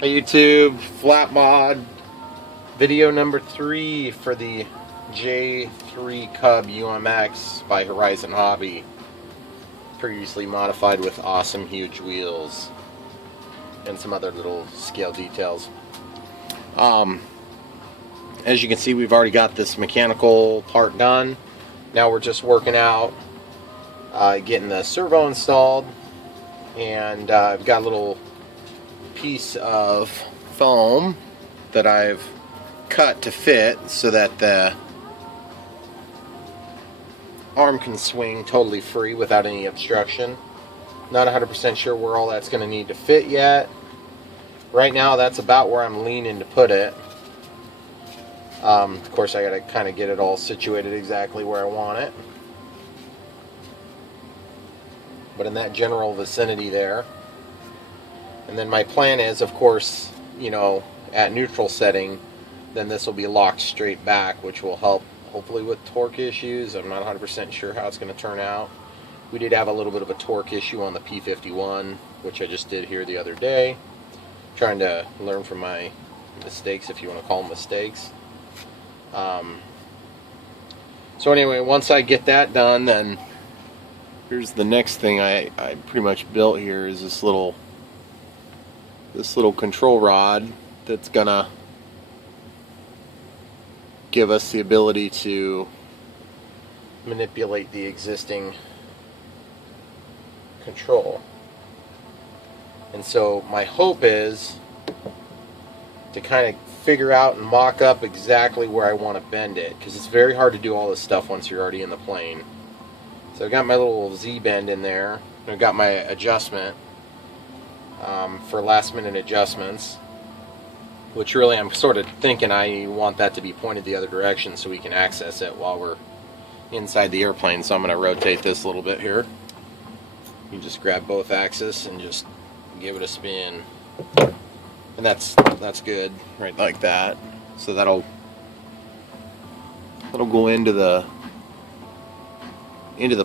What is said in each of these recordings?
Hey YouTube, flat mod video number 3 for the J-3 Cub UMX by Horizon Hobby. Previously modified with awesome huge wheels and some other little scale details. As you can see, we've already got this mechanical part done. Now we're just working out getting the servo installed, and I've got a little piece of foam that I've cut to fit so that the arm can swing totally free without any obstruction. Not 100% sure where all that's going to need to fit yet. Right now that's about where I'm leaning to put it. Of course I got to kind of get it all situated exactly where I want it, but in that general vicinity there. And then my plan is, of course, you know, at neutral setting, then this will be locked straight back, which will help hopefully with torque issues. I'm not 100% sure how it's going to turn out. We did have a little bit of a torque issue on the P51, which I just did here the other day, trying to learn from my mistakes, if you want to call them mistakes. So anyway, once I get that done, then here's the next thing I pretty much built here is this little control rod that's gonna give us the ability to manipulate the existing control. And so my hope is to kind of figure out and mock up exactly where I want to bend it, because it's very hard to do all this stuff once you're already in the plane. So I've got my little Z bend in there, and I've got my adjustment for last minute adjustments, which really I'm sort of thinking I want that to be pointed the other direction so we can access it while we're inside the airplane. So I'm going to rotate this a little bit here. You just grab both axes and just give it a spin, and that's good, right like that. So that'll go into the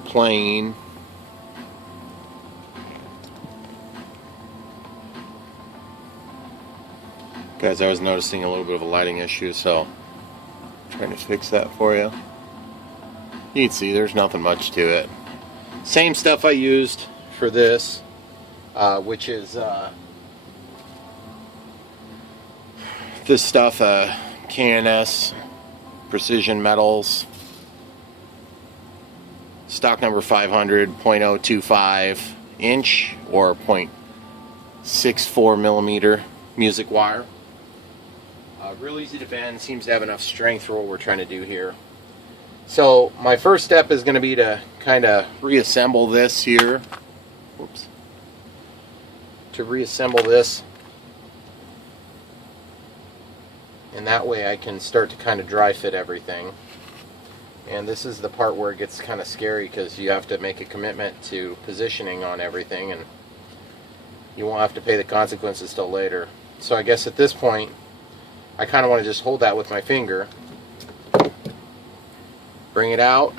plane. Guys, I was noticing a little bit of a lighting issue, so I'm trying to fix that for you. You can see there's nothing much to it. Same stuff I used for this, which is this stuff, K&S Precision Metals, stock number 500, 0.025 inch or 0.64 millimeter music wire. Real easy to bend, seems to have enough strength for what we're trying to do here. So my first step is going to be to kind of reassemble this here. Whoops. To reassemble this, and that way I can start to kind of dry fit everything. And this is the part where it gets kind of scary, because you have to make a commitment to positioning on everything, and you won't have to pay the consequences till later. So I guess at this point I kind of want to just hold that with my finger, bring it out,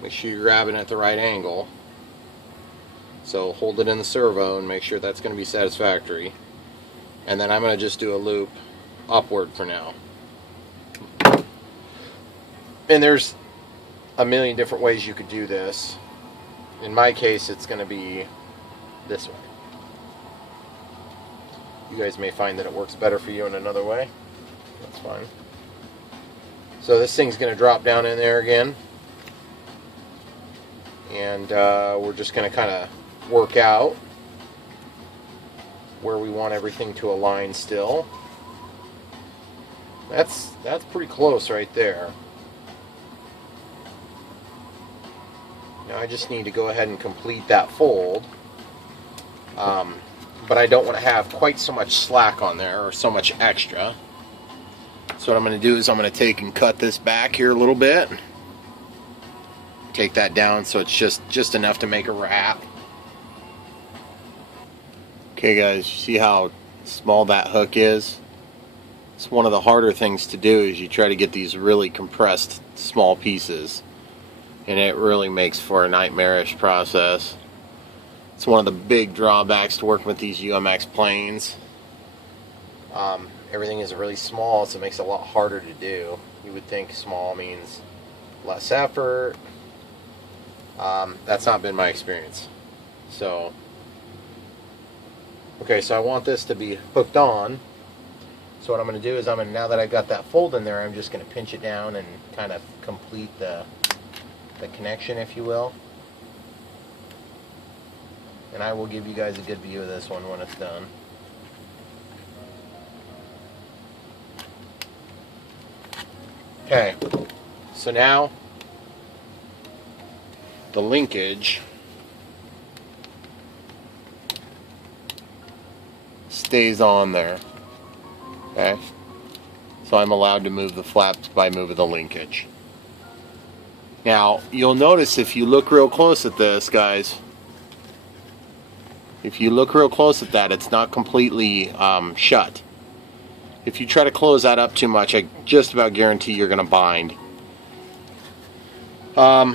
make sure you're grabbing at the right angle, so hold it in the servo and make sure that's going to be satisfactory, and then I'm going to just do a loop upward for now. And there's a million different ways you could do this. In my case, it's going to be this way. You guys may find that it works better for you in another way. That's fine. So this thing's going to drop down in there again, and we're just going to kind of work out where we want everything to align still. That's pretty close right there. Now I just need to go ahead and complete that fold, but I don't want to have quite so much slack on there or so much extra. So what I'm going to do is I'm going to take and cut this back here a little bit, take that down so it's just enough to make a wrap. Okay guys, see how small that hook is? It's one of the harder things to do, is you try to get these really compressed small pieces, and it really makes for a nightmarish process. It's one of the big drawbacks to working with these UMX planes. Everything is really small, so it makes it a lot harder to do. You would think small means less effort. That's not been my experience. So, okay, so I want this to be hooked on. So what I'm going to do is now that I've got that fold in there, I'm just going to pinch it down and kind of complete the connection, if you will. And I will give you guys a good view of this one when it's done. Okay, so now the linkage stays on there. Okay, so I'm allowed to move the flaps by moving the linkage. Now you'll notice if you look real close at this, guys, if you look real close at that, it's not completely shut. If you try to close that up too much, I just about guarantee you're going to bind. But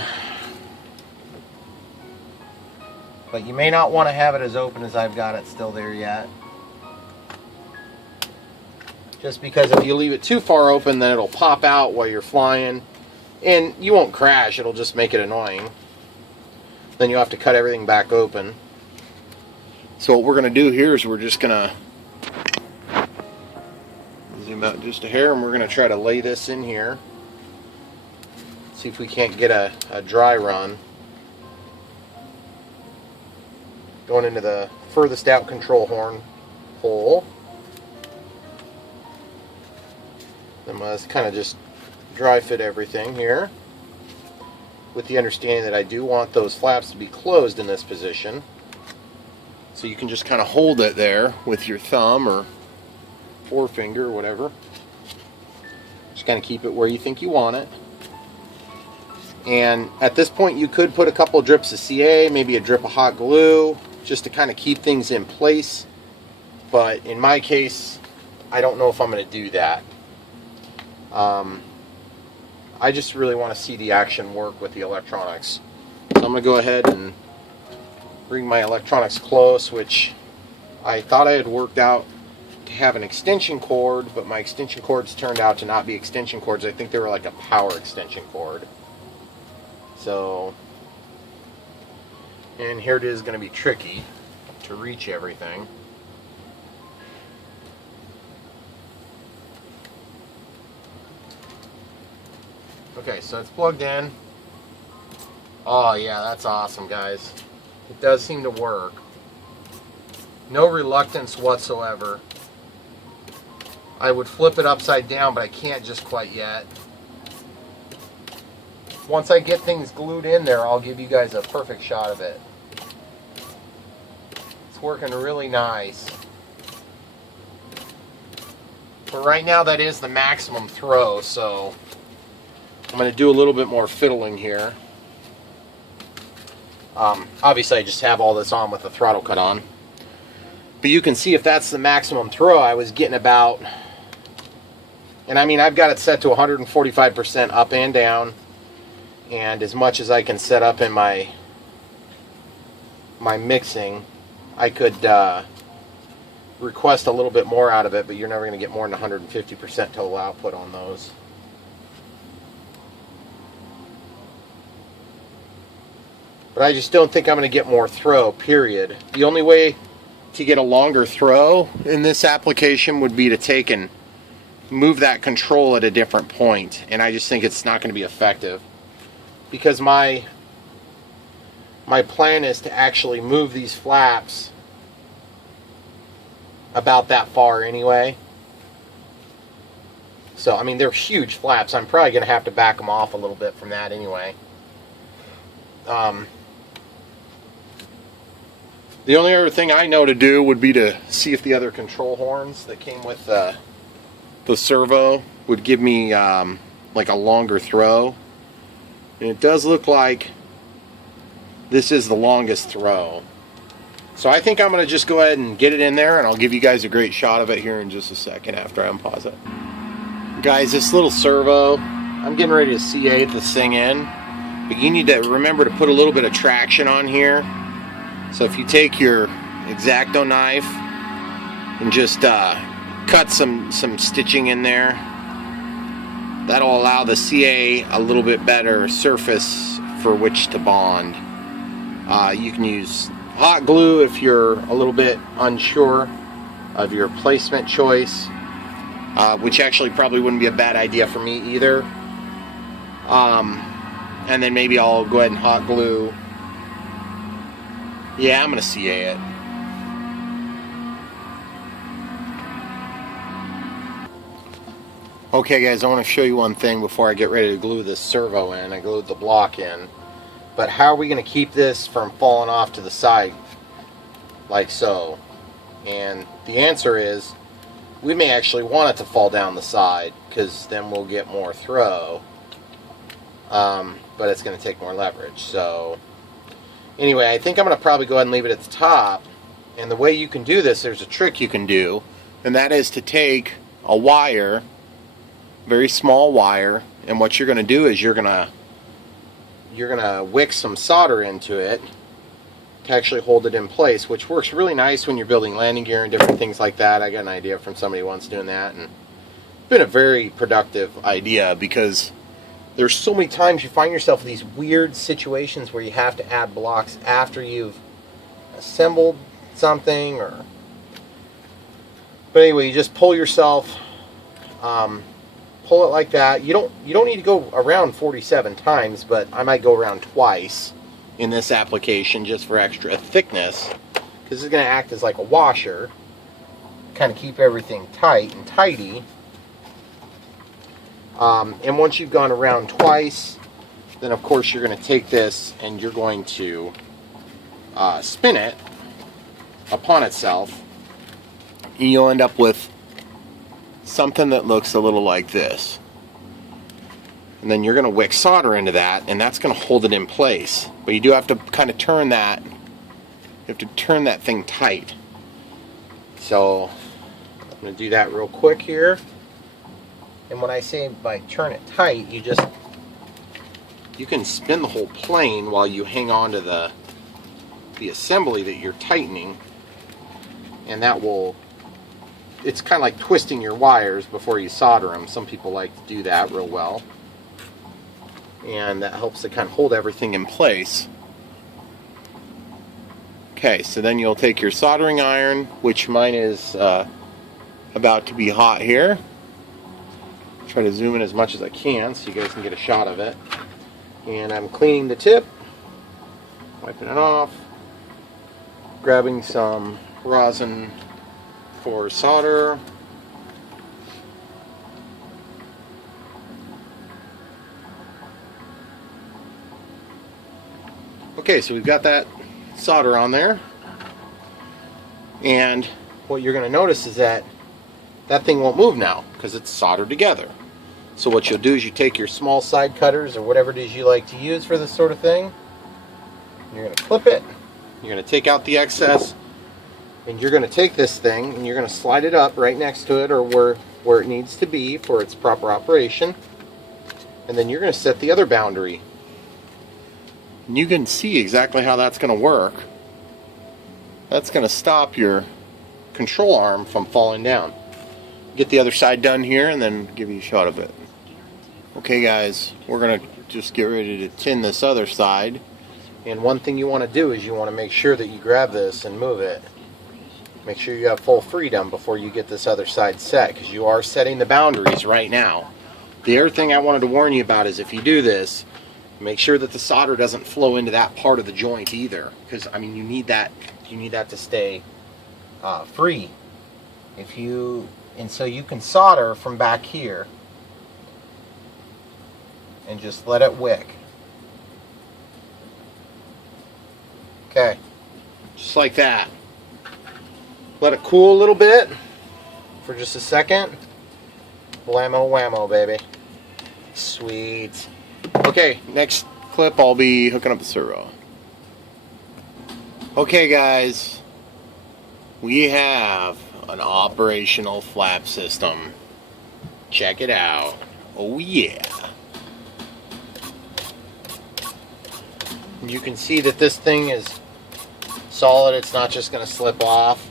you may not want to have it as open as I've got it still there yet. Just because if you leave it too far open, then it'll pop out while you're flying. And you won't crash, it'll just make it annoying. Then you'll have to cut everything back open. So what we're going to do here is we're just going to zoom out just a hair, and we're going to try to lay this in here. See if we can't get a dry run. Going into the furthest out control horn hole. Then let's kind of just dry fit everything here, with the understanding that I do want those flaps to be closed in this position. So you can just kind of hold it there with your thumb or forefinger or whatever. Just kind of keep it where you think you want it. And at this point you could put a couple of drips of CA, maybe a drip of hot glue, just to kind of keep things in place. But in my case, I don't know if I'm going to do that. I just really want to see the action work with the electronics. So I'm going to go ahead and bring my electronics close, which I thought I had worked out to have an extension cord, but my extension cords turned out to not be extension cords. I think they were like a power extension cord. So, and here it is going to be tricky to reach everything. Okay, so it's plugged in. Oh yeah, that's awesome, guys. It does seem to work. No reluctance whatsoever. I would flip it upside down, but I can't just quite yet. Once I get things glued in there, I'll give you guys a perfect shot of it. It's working really nice. But right now that is the maximum throw, so I'm going to do a little bit more fiddling here. Obviously I just have all this on with the throttle cut on. But you can see if that's the maximum throw, I was getting about, and I mean I've got it set to 145% up and down, and as much as I can set up in my mixing, I could request a little bit more out of it, but you're never going to get more than 150% total output on those. But I just don't think I'm going to get more throw, period. The only way to get a longer throw in this application would be to take and move that control at a different point, and I just think it's not going to be effective, because my plan is to actually move these flaps about that far anyway. So I mean, they're huge flaps. I'm probably going to have to back them off a little bit from that anyway. The only other thing I know to do would be to see if the other control horns that came with the servo would give me like a longer throw. And it does look like this is the longest throw. So I think I'm going to just go ahead and get it in there, and I'll give you guys a great shot of it here in just a second after I unpause it. Guys, this little servo, I'm getting ready to CA this thing in, but you need to remember to put a little bit of traction on here. So if you take your X-Acto knife and just cut some stitching in there, that'll allow the CA a little bit better surface for which to bond. You can use hot glue if you're a little bit unsure of your placement choice, which actually probably wouldn't be a bad idea for me either. And then maybe I'll go ahead and hot glue. Yeah, I'm going to CA it. Okay guys, I want to show you one thing before I get ready to glue this servo in. I glued the block in. But how are we going to keep this from falling off to the side like so? And the answer is, we may actually want it to fall down the side, because then we'll get more throw. But it's going to take more leverage. So anyway, I think I'm going to probably go ahead and leave it at the top. And the way you can do this, there's a trick you can do, and that is to take a wire, very small wire, and what you're going to do is you're going to wick some solder into it to actually hold it in place, which works really nice when you're building landing gear and different things like that. I got an idea from somebody once doing that, and it's been a very productive idea, because there's so many times you find yourself in these weird situations where you have to add blocks after you've assembled something. But anyway, you just pull yourself, pull it like that. You don't need to go around 47 times, but I might go around twice in this application just for extra thickness, because it's going to act as like a washer, kind of keep everything tight and tidy. And once you've gone around twice, then of course you're going to take this and you're going to spin it upon itself, and you'll end up with something that looks a little like this. And then you're going to wick solder into that, and that's going to hold it in place. But you do have to kind of turn that, you have to turn that thing tight. So I'm going to do that real quick here. And when I say by turn it tight, you can spin the whole plane while you hang on to the assembly that you're tightening, and that will, it's kind of like twisting your wires before you solder them. Some people like to do that real well, and that helps to kind of hold everything in place. Okay, so then you'll take your soldering iron, which mine is about to be hot here. Try to zoom in as much as I can so you guys can get a shot of it. And I'm cleaning the tip, wiping it off, grabbing some rosin for solder. Okay, so we've got that solder on there, and what you're going to notice is that that thing won't move now because it's soldered together. So what you'll do is you take your small side cutters or whatever it is you like to use for this sort of thing. You're going to clip it. You're going to take out the excess, and you're going to take this thing and you're going to slide it up right next to it, or where it needs to be for its proper operation. And then you're going to set the other boundary. And you can see exactly how that's going to work. That's going to stop your control arm from falling down. Get the other side done here and then give you a shot of it. Okay guys, we're going to just get ready to tin this other side. And one thing you want to do is you want to make sure that you grab this and move it. Make sure you have full freedom before you get this other side set, because you are setting the boundaries right now. The other thing I wanted to warn you about is if you do this, make sure that the solder doesn't flow into that part of the joint either, because I mean you need that to stay free. And so you can solder from back here and just let it wick. Okay, just like that. Let it cool a little bit for just a second. Blammo whammo, baby. Sweet. Okay, next clip I'll be hooking up the servo. Okay guys, we have an operational flap system. Check it out. Oh yeah. You can see that this thing is solid, it's not just going to slip off.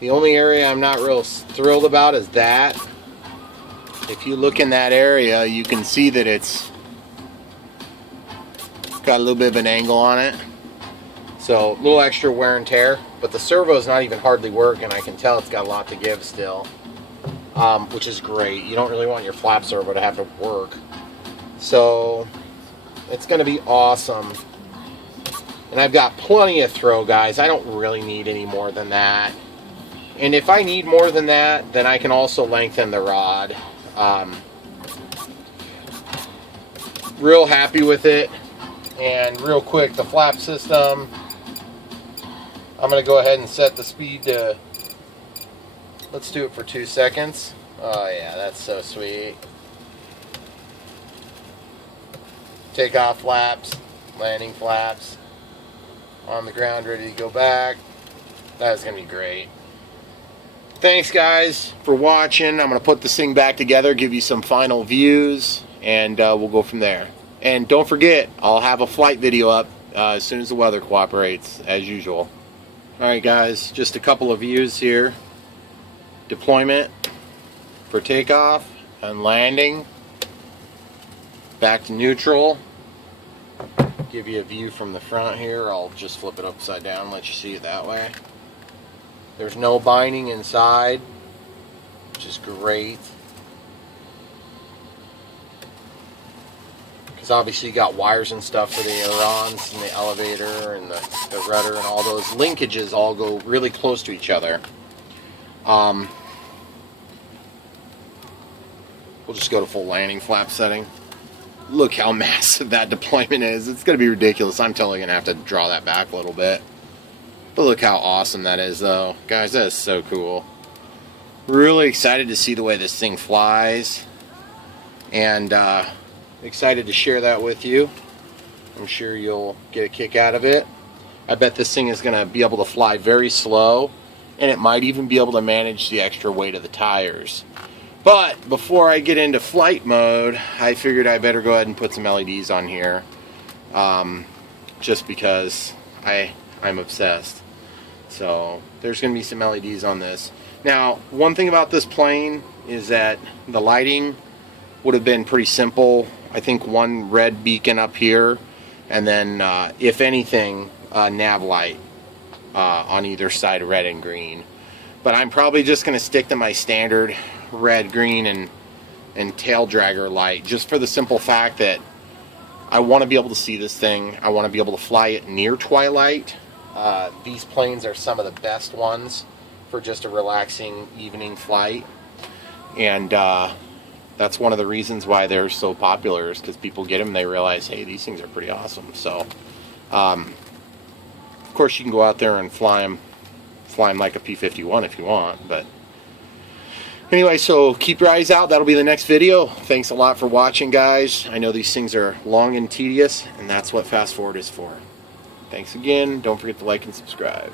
The only area I'm not real thrilled about is that. If you look in that area, you can see that it's got a little bit of an angle on it. So a little extra wear and tear, but the servo is not even hardly working. I can tell it's got a lot to give still, which is great. You don't really want your flap servo to have to work. So it's going to be awesome. And I've got plenty of throw, guys. I don't really need any more than that. And if I need more than that, then I can also lengthen the rod. Real happy with it. And real quick, the flap system, I'm going to go ahead and set the speed to, let's do it for 2 seconds. Oh yeah, that's so sweet. Takeoff flaps, landing flaps, on the ground, ready to go back. That's going to be great. Thanks guys for watching. I'm going to put this thing back together, give you some final views, and we'll go from there. And don't forget, I'll have a flight video up as soon as the weather cooperates, as usual. Alright guys, just a couple of views here. Deployment for takeoff and landing. Back to neutral. Give you a view from the front here. I'll just flip it upside down and let you see it that way. There's no binding inside, which is great. Because obviously you got wires and stuff for the ailerons and the elevator and the rudder, and all those linkages all go really close to each other. We'll just go to full landing flap setting. Look how massive that deployment is. It's going to be ridiculous. I'm totally going to have to draw that back a little bit. But look how awesome that is, though. Guys, that is so cool. Really excited to see the way this thing flies. And excited to share that with you. I'm sure you'll get a kick out of it. I bet this thing is going to be able to fly very slow. And it might even be able to manage the extra weight of the tires. But before I get into flight mode, I figured I better go ahead and put some LEDs on here. Just because I'm obsessed. So there's going to be some LEDs on this. Now, one thing about this plane is that the lighting would have been pretty simple. I think one red beacon up here, and then if anything, nav light on either side, red and green. But I'm probably just going to stick to my standard red, green, and tail dragger light, just for the simple fact that I want to be able to see this thing. I want to be able to fly it near twilight. These planes are some of the best ones for just a relaxing evening flight, and that's one of the reasons why they're so popular, is because people get them, they realize, hey, these things are pretty awesome. So of course you can go out there and fly them like a P-51 if you want, but anyway, so keep your eyes out. That'll be the next video. Thanks a lot for watching, guys. I know these things are long and tedious, and that's what fast forward is for. Thanks again. Don't forget to like and subscribe.